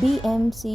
BMC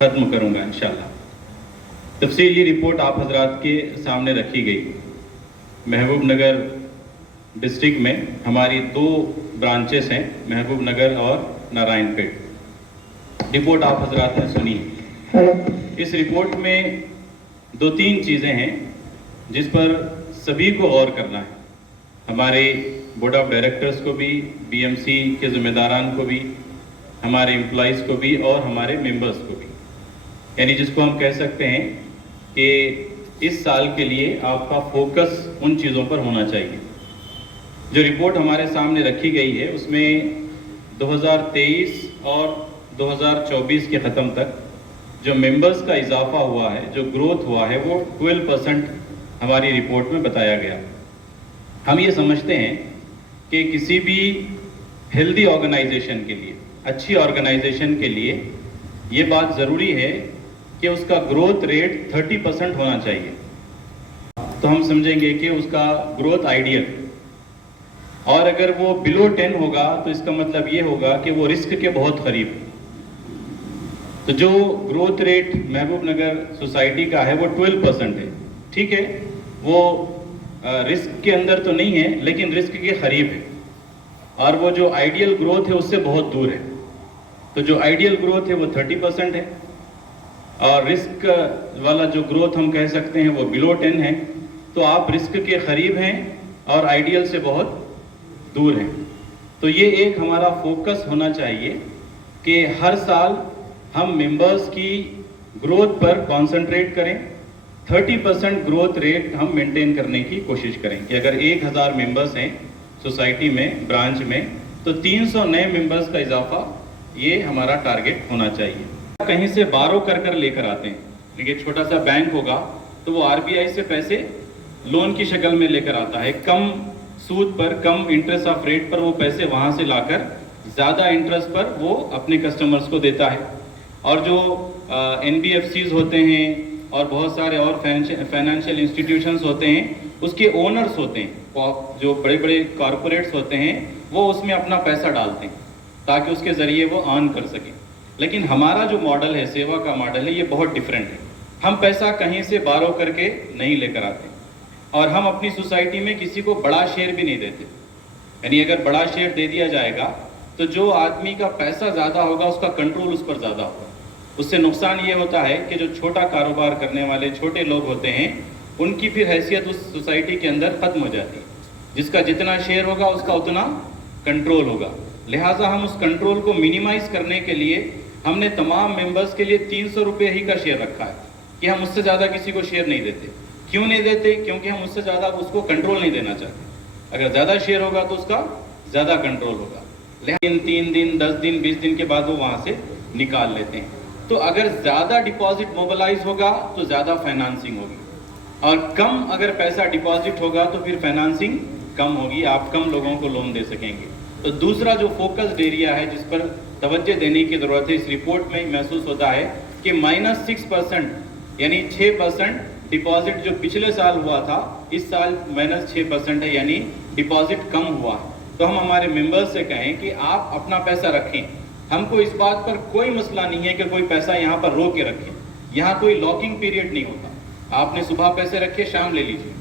ختم کروں گا انشاءاللہ۔ تفصیلی رپورٹ آپ حضرات کے سامنے رکھی گئی۔ محبوب نگر ڈسٹرکٹ میں ہماری 2 برانچز ہیں، محبوب نگر اور نارائن پیٹ۔ رپورٹ آپ حضرات نے سنی۔ اس رپورٹ میں 2-3 چیزیں ہیں جس پر سبھی کو غور کرنا ہے، ہمارے بورڈ آف ڈائریکٹرز کو بھی، بی ایم سی کے ذمہ داران کو بھی، ہمارے امپلائیز کو بھی اور ہمارے ممبرز کو بھی۔ یعنی جس کو ہم کہہ سکتے ہیں کہ اس سال کے لیے آپ کا فوکس ان چیزوں پر ہونا چاہیے۔ جو رپورٹ ہمارے سامنے رکھی گئی ہے اس میں 2023 اور 2024 کے ختم تک جو ممبرز کا اضافہ ہوا ہے، جو گروتھ ہوا ہے، وہ 12% ہماری رپورٹ میں بتایا گیا۔ ہم یہ سمجھتے ہیں کہ کسی بھی ہیلدی آرگنائزیشن کے لیے، اچھی آرگنائزیشن کے لیے یہ بات ضروری ہے کہ اس کا گروتھ ریٹ 30% ہونا چاہیے۔ تو ہم سمجھیں گے کہ اس کا گروتھ آئیڈیل، اور اگر وہ بلو 10 ہوگا تو اس کا مطلب یہ ہوگا کہ وہ رسک کے بہت قریب ہے۔ تو جو گروتھ ریٹ محبوب نگر سوسائٹی کا ہے وہ 12% ہے، ٹھیک ہے، وہ رسک کے اندر تو نہیں ہے لیکن رسک کے قریب ہے، اور وہ جو آئیڈیل گروتھ ہے اس سے بہت دور ہے۔ تو جو آئیڈیل گروتھ ہے وہ 30% ہے، اور رسک والا جو گروتھ ہم کہہ سکتے ہیں وہ بلو 10 ہے۔ تو آپ رسک کے قریب ہیں اور آئیڈیل سے بہت دور ہیں۔ تو یہ ایک ہمارا فوکس ہونا چاہیے کہ ہر سال ہم ممبرز کی گروتھ پر کانسنٹریٹ کریں، 30% گروتھ ریٹ ہم مینٹین کرنے کی کوشش کریں کہ اگر 1000 ممبرز ہیں سوسائٹی میں، برانچ میں، تو 300 نئے ممبرز کا اضافہ یہ ہمارا ٹارگٹ ہونا چاہیے۔ کہیں سے بارو کر لے کر آتے ہیں، لیکن چھوٹا سا بینک ہوگا تو وہ RBI سے پیسے لون کی شکل میں لے کر آتا ہے، کم سود پر، کم انٹرسٹ آف ریٹ پر وہ پیسے وہاں سے لا کر زیادہ انٹرسٹ پر وہ اپنے کسٹمرز کو دیتا ہے۔ اور جو NBFCs ہوتے ہیں اور بہت سارے اور فائنینشیل انسٹیٹیوشنز ہوتے ہیں، اس کے اونرز ہوتے ہیں، جو بڑے بڑے کارپوریٹس ہوتے ہیں، وہ اس میں اپنا پیسہ ڈالتے ہیں تاکہ اس کے ذریعے وہ آن کر سکیں۔ لیکن ہمارا جو ماڈل ہے، سیوا کا ماڈل ہے، یہ بہت ڈیفرنٹ ہے۔ ہم پیسہ کہیں سے بارو کر کے نہیں لے کر آتے، اور ہم اپنی سوسائٹی میں کسی کو بڑا شیئر بھی نہیں دیتے۔ یعنی اگر بڑا شیئر دے دیا جائے گا تو جو آدمی کا پیسہ زیادہ ہوگا اس کا کنٹرول اس پر زیادہ ہوگا۔ اس سے نقصان یہ ہوتا ہے کہ جو چھوٹا کاروبار کرنے والے چھوٹے لوگ ہوتے ہیں، ان کی پھر حیثیت اس سوسائٹی کے اندر ختم ہو جاتی ہے۔ جس کا جتنا شیئر ہوگا اس کا اتنا کنٹرول ہوگا۔ لہٰذا ہم اس کنٹرول کو منیمائز کرنے کے لیے ہم نے تمام ممبرز کے لیے 300 روپے ہی کا شیئر رکھا ہے کہ ہم اس سے زیادہ کسی کو شیئر نہیں دیتے۔ کیوں نہیں دیتے؟ کیونکہ ہم اس سے زیادہ اس کو کنٹرول نہیں دینا چاہتے۔ اگر زیادہ شیئر ہوگا تو اس کا زیادہ کنٹرول ہوگا، لیکن 3 دن 10 دن 20 دن کے بعد وہ وہاں سے نکال لیتے ہیں۔ تو اگر زیادہ ڈپازٹ موبلائز ہوگا تو زیادہ فائنانسنگ ہوگی، اور کم اگر پیسہ ڈپازٹ ہوگا تو پھر فائنانسنگ کم ہوگی، آپ کم لوگوں کو لون دے سکیں گے۔ تو دوسرا جو فوکسڈ ایریا ہے جس پر توجہ دینے کی ضرورت ہے، اس رپورٹ میں محسوس ہوتا ہے کہ -6% یعنی 6% ڈپازٹ جو پچھلے سال ہوا تھا، اس سال -6% ہے، یعنی ڈپازٹ کم ہوا ہے۔ تو ہم ہمارے ممبرز سے کہیں کہ آپ اپنا پیسہ رکھیں، ہم کو اس بات پر کوئی مسئلہ نہیں ہے کہ کوئی پیسہ یہاں پر رو کے رکھیں، یہاں کوئی لاکنگ پیریڈ نہیں ہوتا۔ آپ نے صبح پیسے رکھے، شام لے لیجیے،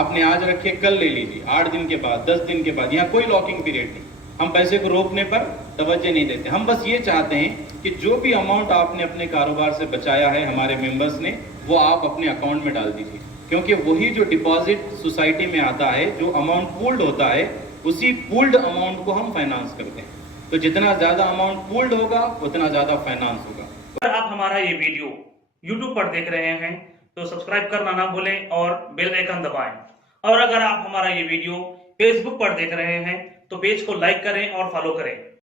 آپ نے آج رکھے، کل لے لیجیے، 8 دن کے بعد، 10 دن کے بعد، یہاں کوئی لاکنگ پیریڈ نہیں۔ ہم پیسے کو روکنے پر توجہ نہیں دیتے، ہم بس یہ چاہتے ہیں کہ جو بھی اماؤنٹ آپ نے اپنے کاروبار سے بچایا ہے ہمارے ممبرز نے، وہ آپ اپنے اکاؤنٹ میں ڈال دیجیے، کیونکہ وہی جو ڈپازٹ سوسائٹی میں آتا ہے، جو اماؤنٹ پولڈ ہوتا ہے، اسی پولڈ اماؤنٹ کو ہم فائنانس کرتے ہیں۔ تو جتنا زیادہ اماؤنٹ پولڈ ہوگا اتنا زیادہ فائنانس ہوگا۔ اگر آپ ہمارا یہ ویڈیو YouTube پر دیکھ رہے ہیں تو سبسکرائب کرنا نہ بھولیں اور بیل آئیکن دبائیں، اور اگر آپ ہمارا یہ ویڈیو Facebook پر دیکھ رہے ہیں تو پیج کو لائک کریں اور فالو کریں۔